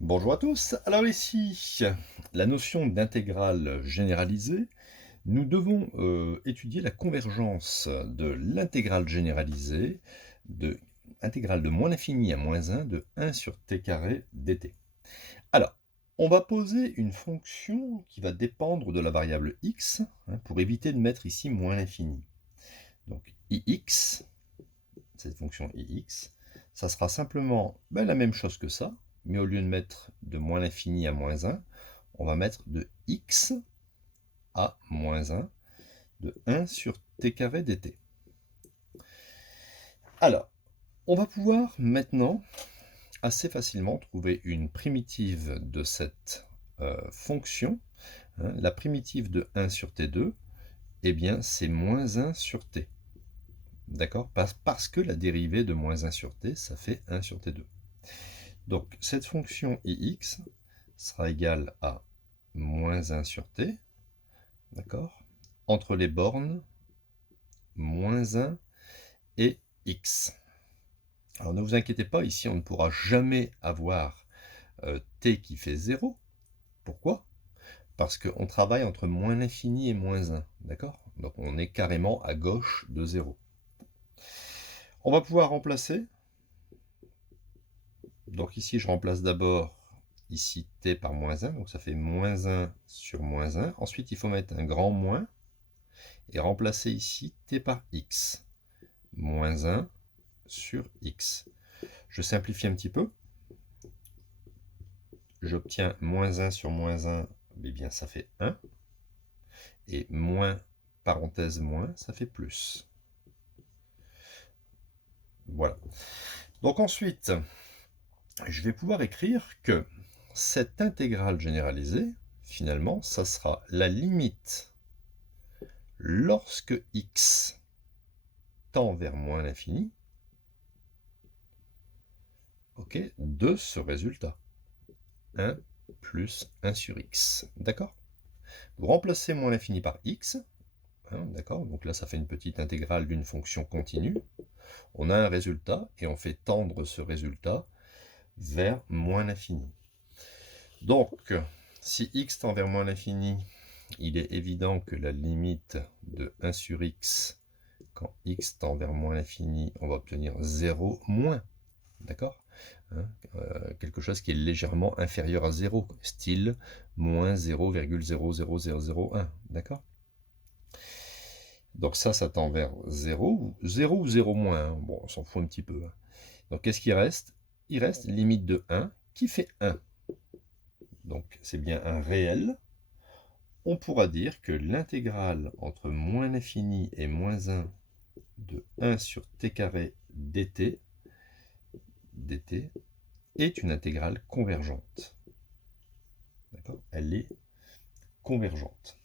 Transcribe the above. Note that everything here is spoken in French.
Bonjour à tous. Alors ici, la notion d'intégrale généralisée, nous devons étudier la convergence de l'intégrale généralisée de intégrale de moins l'infini à moins 1 de 1 sur t carré dt. Alors, on va poser une fonction qui va dépendre de la variable x, pour éviter de mettre ici moins l'infini. Donc ix, cette fonction ix, ça sera simplement la même chose que ça, mais au lieu de mettre de moins l'infini à moins 1, on va mettre de x à moins 1 de 1 sur t carré dt. Alors, on va pouvoir maintenant assez facilement trouver une primitive de cette fonction. La primitive de 1 sur t2, eh bien c'est moins 1 sur t. D'accord? Parce que la dérivée de moins 1 sur t, ça fait 1 sur t2. Donc cette fonction ix sera égale à moins 1 sur t, d'accord, entre les bornes moins 1 et x. Alors ne vous inquiétez pas, ici on ne pourra jamais avoir t qui fait 0. Pourquoi? Parce qu'on travaille entre moins l'infini et moins 1, d'accord? Donc on est carrément à gauche de 0. On va pouvoir remplacer. Donc ici je remplace d'abord ici t par moins 1, donc ça fait moins 1 sur moins 1. Ensuite il faut mettre un grand moins et remplacer ici t par x. Moins 1 sur x. Je simplifie un petit peu. J'obtiens moins 1 sur moins 1, eh bien ça fait 1. Et moins, parenthèse moins, ça fait plus. Voilà. Donc ensuite, je vais pouvoir écrire que cette intégrale généralisée, finalement, ça sera la limite lorsque x tend vers moins l'infini, okay, de ce résultat. 1 plus 1 sur x. D'accord? Vous remplacez moins l'infini par x. D'accord? Donc là, ça fait une petite intégrale d'une fonction continue. On a un résultat et on fait tendre ce résultat vers moins l'infini. Donc, si x tend vers moins l'infini, il est évident que la limite de 1 sur x, quand x tend vers moins l'infini, on va obtenir 0 moins. D'accord? Quelque chose qui est légèrement inférieur à 0, style moins 0,00001. D'accord? Donc ça tend vers 0, 0 ou 0 moins. Bon, on s'en fout un petit peu. Donc qu'est-ce qui reste? Il reste limite de 1 qui fait 1. Donc c'est bien un réel. On pourra dire que l'intégrale entre moins l'infini et moins 1 de 1 sur t carré dt est une intégrale convergente. D'accord? Elle est convergente.